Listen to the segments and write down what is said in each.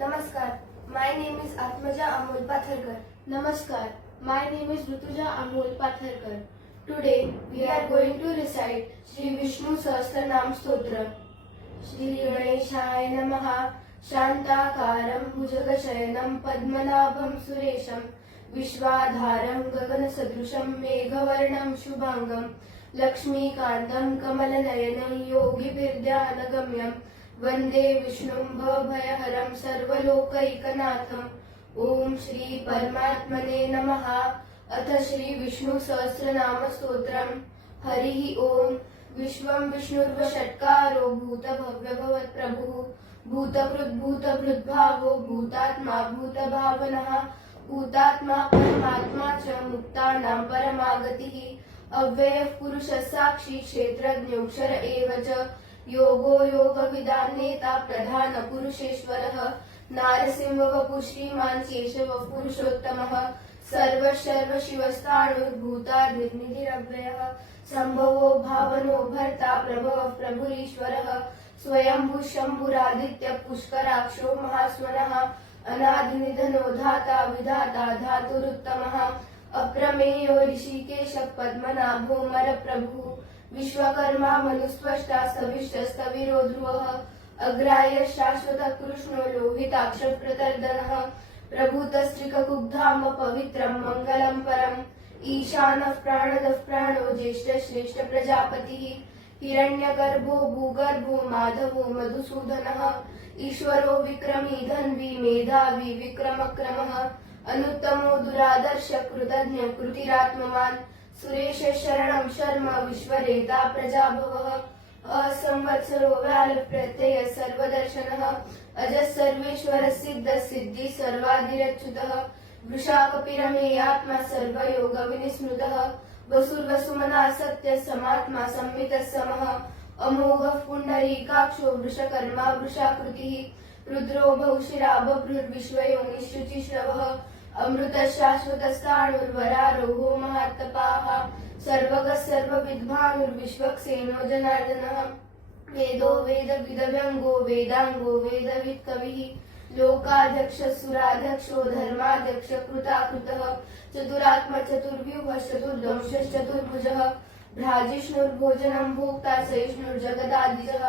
Namaskar. My name is Atmaja Amol Patharkar. Namaskar. My name is Rutuja Amol Patharkar. Today we are going to recite Shri Vishnu Sahasranam Stotra. Shri Ganeshaya Namaha Shantakaram Bhujagasayanam Padmanabham Suresham Vishwadharam Gaganasadrusham Meghavarnam Shubhangam Lakshmikantam Kamalanayanam Yogivirdhyanagamyam Vande Vishnum Bhavayharam Sarvalokaikanaatham Om Shri Paramatmane Namaha अथ श्री विष्णु सहस्रनाम स्तोत्रम हरि ओम विश्वं विष्णुर्वषट्कारो भूत भव्य भवत् प्रभु भूत भृद्भावो भूतात्मा भूत भावनः भूतात्मा परमात्मा च मुक्तानां परमागतिः अव्ययः पुरुषः साक्षी क्षेत्रज्ञोऽक्षर एव च योगो योगविदान्नेता प्रधान पुरुषेश्वरः नारसिंहवपुः श्रीमान् केशवः पुरुषोत्तमः सर्व शिवस्ताणुर्भूताद्विनिधिरव्ययः संभवो भावनो भर्ता प्रभवः प्रभुरीश्वरः स्वयंभू शंभुरादित्य पुष्कराक्षो महास्वनः अनादिनिधनो धाता विधाता धातुरुत्तमः अप्रमेयो ऋषिकेश पद्मनाभो मरप्रभुः विश्वकर्मा मनुस्त्वष्टा स्तविष्टस्तविरो ध्रुवः अग्राह्य शाश्वत कृष्णो लोहिताक्ष प्रतर्दनः प्रभूतस्त्रिककुब्धाम पवित्रं मंगलं परम् ईशानः प्राणदः प्राणो ज्येष्ठ श्रेष्ठ प्रजापतिः हिरण्यगर्भो भूगर्भो माधवो मधुसूदनः ईश्वरो विक्रमी धन्वी मेधावी विक्रमक्रमः अनुत्तमो दुरादर्श कृतज्ञ कृतिरात्मवान् सुरेश शरणं शर्म विश्वरेता प्रजाभवः असंवत्सरो व्याल प्रत्यय सर्वदर्शनः अजः सर्वेश्वर सिद्ध सिद्धि सर्वाधिरच्युतः वृषाकपिरमेयात्मा सर्वयोग विनिस्मृतः वसुर्वसुमना सत्य समात्मा संमितः समः अमोघः पुण्डरीकाक्षो वृषकर्मा वृषाकृतिः रुद्रो बहुशिरा बभ्रुर्विश्वयोनिश्रुचिश्रवः अमृतः शाश्वतस्थाणुर्वरारोहो महात्तपाः सर्वगः सर्वविद्भानुर्विश्वक्सेनो जनार्दनः वेदो वेदविदव्यङ्गो वेदाङ्गो वेदवित् कविः लोकाध्यक्ष सुराध्यक्षो धर्माध्यक्ष कृताकृतः चतुरात्मा चतुर्व्यूहः चतुर्दंशः चतुर्भुजः भ्राजिष्णुर्भोजनं भोक्ता सहिष्णुर्जगदादिजः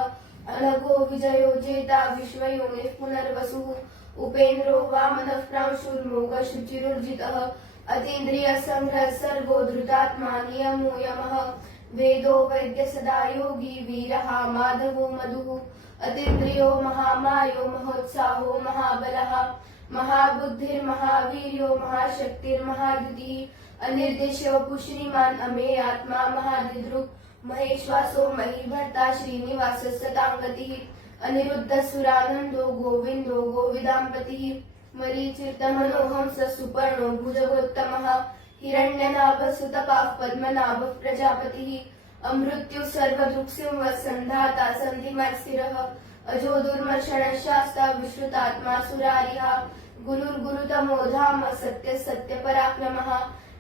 अनघो विजयो जेता विश्वयोनिः पुनर्वसुः उपेन्द्रो वामनः प्रांशुर्मोघः शुचिरुर्जितः अतीन्द्रिय संग्रह सर्गो धृतात्मा नियमो यमः वेदो वैद्य सदा योगी वीरः माधवो मधुः अतीन्द्रियो महामायो महोत्साहो महाबलः महाबुद्धिर्महावीर्यो महाशक्तिर्महाद्युतिः अनिर्देश्यो श्रीमान् अमेयात्मा महादिदृक् महेश्वासो महीभर्ता श्रीनिवासः सताङ्गतिः अनिरुद्धसुरानन्दो गोविन्दो गोविदाम्पतिः मरीचिर्तमनोहंस सुपर्णो भुजगोत्तमः हिरण्यनाभसुतपाः पद्मनाभः प्रजापतिः अमृत्युः सर्वदृक्सिंह सन्धाता सन्धिमान् स्थिरः अजो दुर्मर्षणः शास्ता विश्रुतात्मा सुरारिः गुरुर्गुरुतमो धाम सत्य सत्यपराक्रमः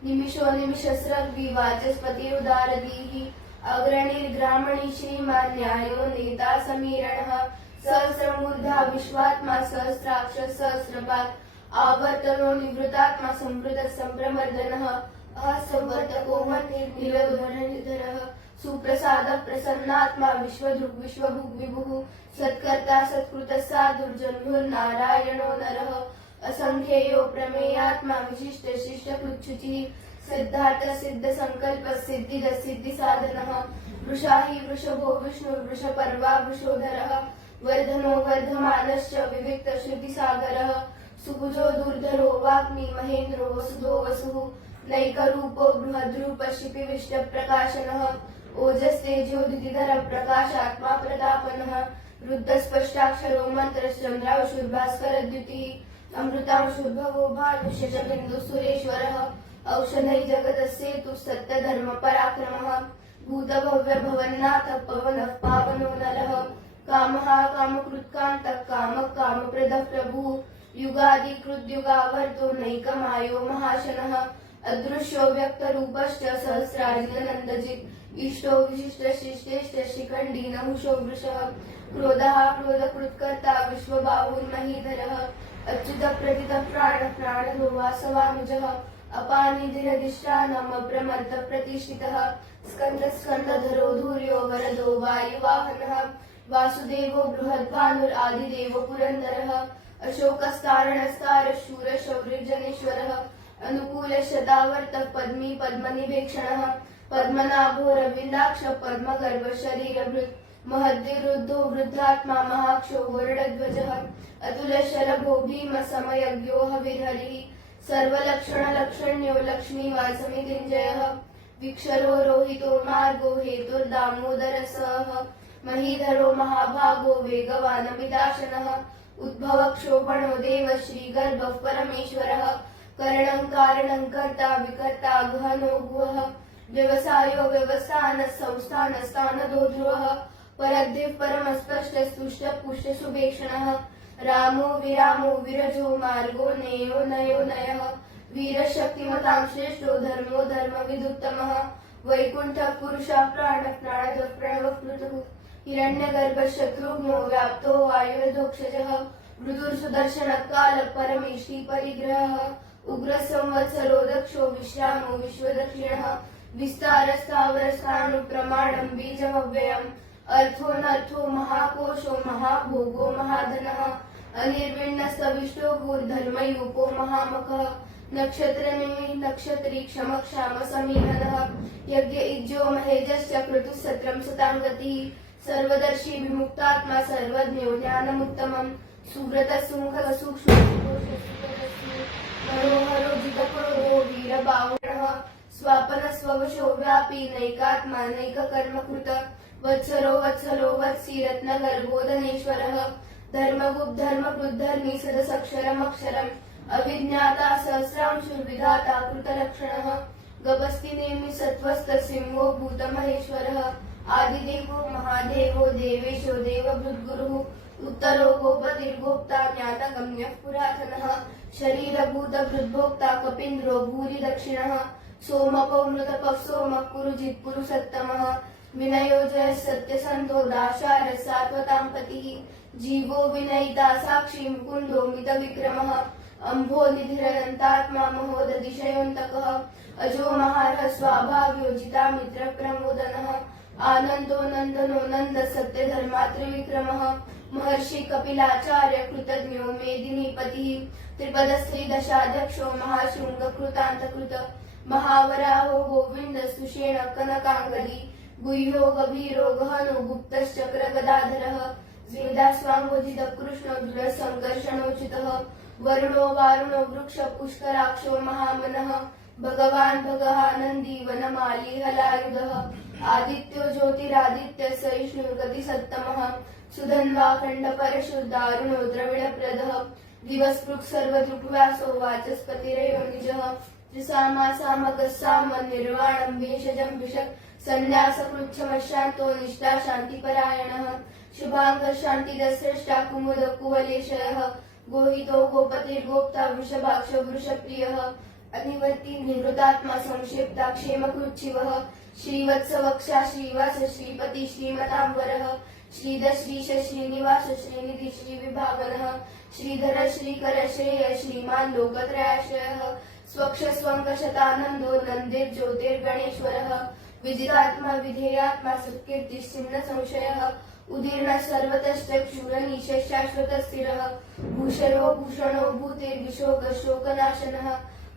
निमिषो निमिषस्रग्वी वाचस्पतिरुदारधीः अग्रणीर्ग्रामणी श्रीमान् न्यायो नेता समीरणः सहस्रमूर्धा विश्वात्मा सहस्राक्ष सहस्रपात् आवर्तनो निवृतात्मा संवृत संप्रमर्दनः असंवर्तको मतिर्निरवधरः सुप्रसाद प्रसन्नात्मा विश्वदृक् विश्वभुग् विभुः सत्कर्ता सत्कृतः साधुर्जन्मुर्नारायणो नरः असंख्येयो प्रमेयात्मा विशिष्ट शिष्ट कृच्छुचिः सिद्धार्थ सिद्ध संकल्प सिद्धिद सिद्धि साधनः वृषाहि वृषभो विष्णुर्वृषपर्वा वृषोधरः वर्धनो वर्धमानश्च विविक्त श्रुतिसागरः सुभुजो दुर्धरो वाग्मी महेन्द्रो वसुदो वसुः नैकरूपो बृहद्रूप शिपिविष्ट प्रकाशनः ओजस्तेजोदितिधर प्रकाशात्मा प्रतापनः रुद्धस्पष्टाक्षरो मन्त्रश्चन्द्रांशुर्भास्करद्युतिः अमृतांशुर्भवो भानुष्यशबिन्दुः सुरेश्वरः औषधै जगतस्येतुः सत्यधर्म पराक्रमः भूतभव्य भवन्नाथ पवनः पावनो नरः कामः कामकृत्कान्तः कामः कामप्रदः प्रभुः युगादिकृद्युगावर्तो नैकमायो महाशनः अदृश्यो व्यक्तरूपश्च सहस्रार्जुननन्दजित् इष्टो विशिष्ट शिष्टेष्ट शिखंडी नहुषो वृषः क्रोधः क्रोधकृत्कर्ता विश्वबाहुर्महीधरः अच्युत प्रथित प्राणधो वासवानुजः अपानिधिरधिष्ठानम् अप्रमत्त प्रतिष्ठितः स्कन्दधरो धूर्यो वरदो वायुवाहनः वासुदेवो बृहद्भानुरादिदेवो पुरन्दरः अशोकस्तारणस्तार शूर शौर्यजनेश्वरः अनुकूलशतावर्त पद्मी पद्मनिभेक्षणः पद्मनाभो रविन्दाक्ष पद्मगर्भ शरीरभृत् महद्विरुद्धो वृद्धात्मा महाक्षो गरुडध्वजः अतुलशलभो भीम समयज्ञो हविर्हरिः सर्वलक्षणलक्षण्यो लक्ष्मीवासमितिञ्जयः विक्षरो रोहितो मार्गो हेतुर्दामोदर सः महीधरो महाभागो वेगवानपिदाशनः उद्भवक्षोभणो देव श्रीगर्भः परमेश्वरः करणं कारणं कर्ता विकर्ता गहनो गुहः व्यवसायो व्यवस्थान संस्थान स्थानदो ध्रुवः परद्धिः परमस्पष्ट स्तुष्ट पुष्ट सुभेक्षणः रामो विरामो विरजो मार्गो नेयो नयो नयः वीरशक्तिमतां श्रेष्ठो धर्मो धर्मविदुत्तमः वैकुण्ठः पुरुषः प्राणः प्राणदः प्रणवः पृथुः हिरण्यगर्भः शत्रुघ्नो व्याप्तो वायुर्धोक्षजः मृदुर्सुदर्शनः कालः परमेष्टि परिग्रहः उग्रसंवत्सरो दक्षो विश्रामो विश्वदक्षिणः विस्तारस्थावरस्थाणुप्रमाणं बीजमव्ययम् अर्थोऽनर्थो महाकोशो महाभोगो महाधनः अनिर्विण्णस्तविष्टो भूर्धर्मयूपो महामखः नक्षत्रनिमिः नक्षत्री क्षमक्षाम समीहनः यज्ञ इज्जो महेजश्च क्रतुः सत्रं सतां गतिः सर्वदर्शी विमुक्तात्मा सर्वज्ञो ज्ञानमुत्तमम् सुव्रतः सुमुखः सूक्ष्मः मनोहरो जितक्रोधो वीरबाहुणः स्वापन स्ववशो व्यापी नैकात्मा नैककर्मकृत वत्सरो वत्सलो वत्सी रत्नगर्भोदनेश्वरः धर्मगुप्धर्मकृद्धर्मी सदसक्षरमक्षरम् अविज्ञाता सहस्रांशुर्विधाता कृतलक्षणः गपस्ति नेमि सत्त्वस्तसिंहो भूतमहेश्वरः आदिदेवो महादेवो देवेशो देवभृद्गुरुः उत्तरो गोपतिर्गोप्ता ज्ञातगम्यः पुरातनः शरीरभूतभृद्भोक्ता कपीन्द्रो भूरि दक्षिणः सोमपो मृतपः सोमः कुरुजित् पुरुषोत्तमः विनयो जय सत्यसन्तो दाशारः सात्वतां पतिः जीवो विनयिता साक्षी मुकुन्दो मितविक्रमः अम्भो निधिरनन्तात्मा महोदधिशयोऽन्तकः अजो महारः स्वाभाव्यो जितामित्रप्रमोदनः आनन्दो नन्दनो नन्द सत्यधर्मात्रिविक्रमः महर्षि कपिलाचार्य कृतज्ञो मेदिनीपतिः त्रिपदस्त्रिदशाध्यक्षो महाशृङ्गकृतान्तकृत महावराहो गोविन्द सुषेण कनकाङ्गदी गुह्यो गभीरो गहनो गुप्तश्चक्रगदाधरः वेदास्वाङ्गोजितकृष्णो दृढसङ्कर्षणोचितः वरुणो वारुणो वृक्ष पुष्कराक्षो महामनः भगवान् भगवानन्दी वनमाली हलायुधः आदित्यो ज्योतिरादित्य सहिष्णुर्गतिसत्तमः सुधन्वाखण्ड परशुर्दारुणो द्रविणप्रदः दिवस्पृक् सर्वदृक्व्यासो वाचस्पतिरयो निजः त्रिसामासामगस्साम निर्वाणं भेषजं विशक् सन्न्यासकृच्छमशान्तो निष्ठा शान्तिपरायणः शुभाङ्गः शान्तिदश्रेष्ठा कुमुद कुवलेशयः गोहितो गोपतिर्गोप्ता वृषभाक्षो वृषप्रियः अधिवर्ती निवृतात्मा संक्षिप्ता क्षेमकृच्छिवः श्रीवत्सवक्षा श्रीवास श्रीपति श्रीमताम्बरः श्रीधर श्रीश श्रीनिवास श्रीनिधि श्रीविभावनः श्रीधर श्रीकर श्रेय श्रीमान् लोकत्रयाश्रयः स्वक्ष स्वङ्कशतानन्दो नन्दिर्ज्योतिर्गणेश्वरः विदितात्मा विधेयात्मा सत्कीर्तिश्चिन्न संशयः उदीर्ण सर्वतश्चक्षुरनीश शाश्वतस्थिरः भूषणो भूषणो भूतिर्विशोकशोकनाशनः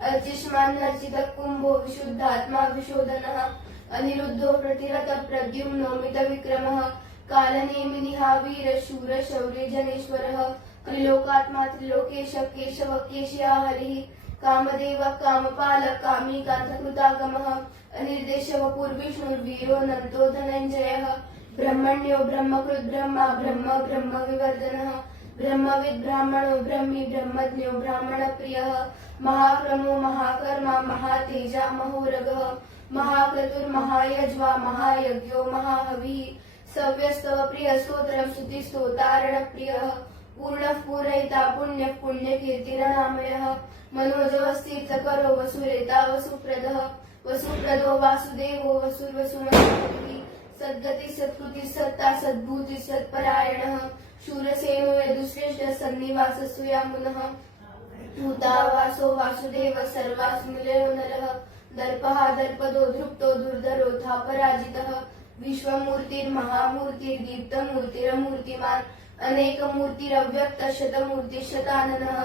अर्चिष्मान्नर्चितः कुम्भो विशुद्धात्मा विशोधनः अनिरुद्धो प्रतिरत प्रद्युम्नो मितविक्रमः कालनेमिनिहावीर शूर शौर्य जनेश्वरः त्रिलोकात्मा त्रिलोकेश केशव केशिया हरिः कामदेव कामपाल कामी कान्तकृतागमः अनिर्देश वपुर्विष्णुर्वीरो नन्तो धनञ्जयः ब्रह्मण्यो ब्रह्मकृत् ब्रह्मा ब्रह्म ब्रह्म विवर्धनः ब्रह्मविद् ब्राह्मणो ब्रह्मी ब्रह्मज्ञो ब्राह्मणप्रियः महाक्रमो महाकर्मा महातेजा महोरगः महाक्रतुर्महायज्वा महायज्ञो महाहविः सव्यस्तव प्रिय स्तोत्रं स्तुतिस्तोतारणप्रियः पूर्णः पूरयिता पुण्यः पुण्यकीर्तिरनामयः मनोजवस्तीर्थकरो वसुरेता वसुप्रदः वसुप्रदो वासुदेवो वसुर्वसुमती सद्गति सत्कृति सत्ता सद्भूति सत्परायणः शूरसेनो यदुश्रेष्ठ सन्निवासस्तु यामुनः भूतावासो वासुदेव सर्वास्मिलयो नरः दर्पः दर्पदो धृप्तो दुर्धरोऽथा पराजितः विश्वमूर्तिर्महामूर्तिर्दीप्तमूर्तिरमूर्तिमान् अनेकमूर्तिरव्यक्तशतमूर्तिशताननः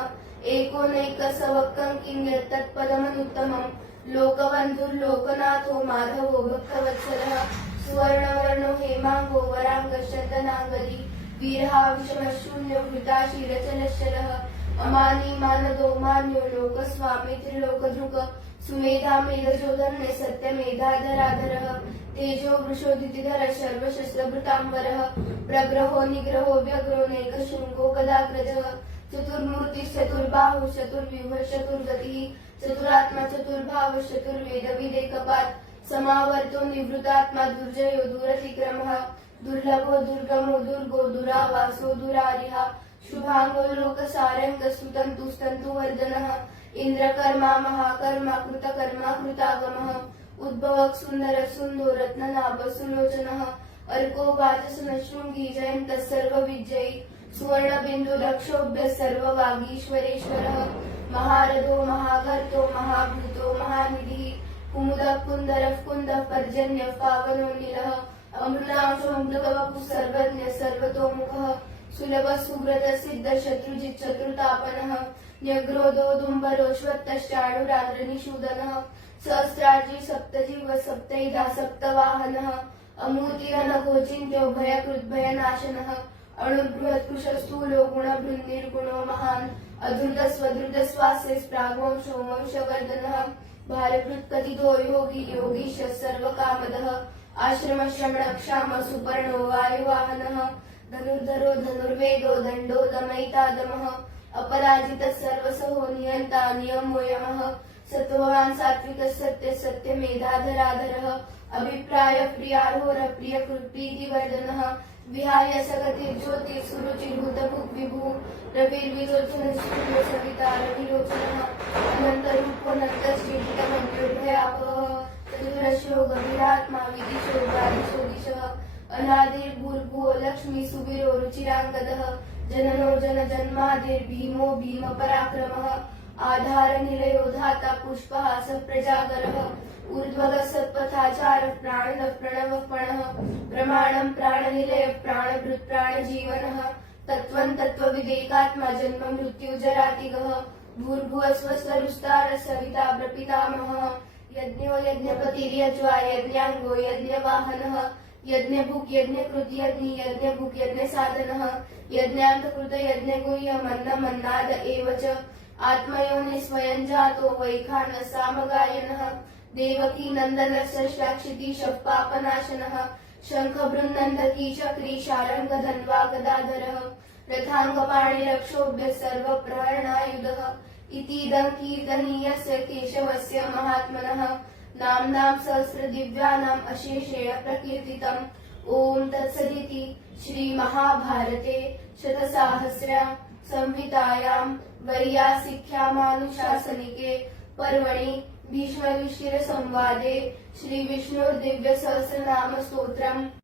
एकोनैकसवक्कं किन्यत्तत्पदमनुत्तमम् लोकबन्धुर्लोकनाथो माधवो भक्तवत्सलः सुवर्णवर्णो हेमाङ्गो वराङ्गशतनाङ्गदी वीरहाविषमशून्यो हृताशीरचलशलः अमानी मानदो मान्यो लोकस्वामी त्रिलोकधृक सुमेधा मेधजोधर्णे सत्यमेधाधराधरः तेजो वृषोदितिधर सर्वशस्त्रभृताम्बरः प्रग्रहो निग्रहो व्यग्रो नैकशृङ्गो गदाग्रजः चतुर्मूर्तिश्चतुर्बाहुः चतुर्व्यूहः चतुर्गतिः चतुरात्मा चतुर्भावः चतुर्वेदविदेकपात् समावर्तो निवृतात्मा दुर्जयो दुरतिक्रमः दुर्लभो दुर्गमो दुर्गो दुरावासो दुरारिहा शुभांगो लोकसारङ्गस्तुतन्तुस्तन्तुवर्धनः इन्द्रकर्मा महाकर्मा कृतकर्मा कृतागमः उद्भवः सुन्दर सुन्दो रत्ननाभ सुलोचनः अर्को वाचसनशृङ्गी जयन्तः सर्वविजयी सुवर्णबिन्दु रक्षोभ्य सर्ववागीश्वरेश्वरः महारथो महाकर्तो महाभूतो महानिधिः कुमुदः कुन्दरः कुन्दः पर्जन्यः पावनो नीलः अमृतांशोऽमृतवपुः सर्वज्ञः सर्वतोमुखः सुलभ सुव्रत सिद्ध शत्रुजित् शत्रुतापनः न्यग्रोधो दुम्बरोऽश्वत्थश्चाणुराद्रनिषूदनः सहस्रार्जी सप्तजिह्व सप्तैधा सप्तवाहनः अमूर्तिरनघोचिन्त्यो भयकृद्भयनाशनः अणुर्बृहत्कृशस्थूलो गुणभृन्निर्गुणो महान् अधृतस्वधृतस्वास्यस्प्राग्वंशो वंशवर्धनः भारकृत्कथितो योगी योगीशः सर्वकामदः आश्रमश्रमणक्षाम सुपर्णो वायुवाहनः धनुर्धरो धनुर्वेदो दण्डो दमयितादमः अपराजितः सर्वसहो नियन्ता नियमो यमः सत्त्ववान् सात्विकः सत्यः सत्यमेधाधराधरः अभिप्राय प्रियार्होर प्रियकृत्प्रीतिवर्धनः विहाय सगतिर्ज्योतिः सुरुचिर्भूतभुक् विभुः रविर्विलोचनः सूर्यो सविता रविलोचनः अनन्तरूपोऽनन्तश्रीभूतमन्योर्भयापहः चतुरश्यो गभीरात्मा विदिशो द्वादशो दिशः अनादिर्भूर्भुवो लक्ष्मी सुवीरो रुचिराङ्गदः जननो जनजन्मादिर्भीमो भीमपराक्रमः आधारनिलयो धाता पुष्पहास प्रजागरः ऊर्ध्वगः सत्पथाचारः प्राणः प्रणवः पणः प्रमाणं प्राणनिलयः प्राणभृत् प्राणजीवनः तत्त्वं तत्त्वविदेकात्मा जन्म मृत्युजरातिगः भूर्भुवः स्वस्तरुस्तारः सविता प्रपितामहः यज्ञो यज्ञपतिर्यज्वा यज्ञाङ्गो यज्ञवाहनः यज्ञभुक् यज्ञकृत् यज्ञि यज्ञभुक् यज्ञसाधनः यज्ञान्तकृत यज्ञगुह्यमन्नमन्नाद एव च आत्मयोनि स्वयं जातो वैखानः सामगायनः देवकी नन्दनः षष्ठाक्षितिशः पापनाशनः शङ्खबृन्नन्दकी चक्री शारङ्गधन्वा गदाधरः रथाङ्गपाणिरक्षोभ्यः सर्वप्रहरणायुधः इतीदं कीर्तनीयस्य केशवस्य महात्मनः नाम्नां सहस्रदिव्यानाम् अशेषेण प्रकीर्तितम् ॐ तत्सदिति श्रीमहाभारते शतसाहस्र्यां संहितायां वैयासिक्यामानुशासनिके पर्वणि भीष्मयुधिष्ठिरसंवादे श्रीविष्णोर्दिव्यसहस्रनामस्तोत्रम्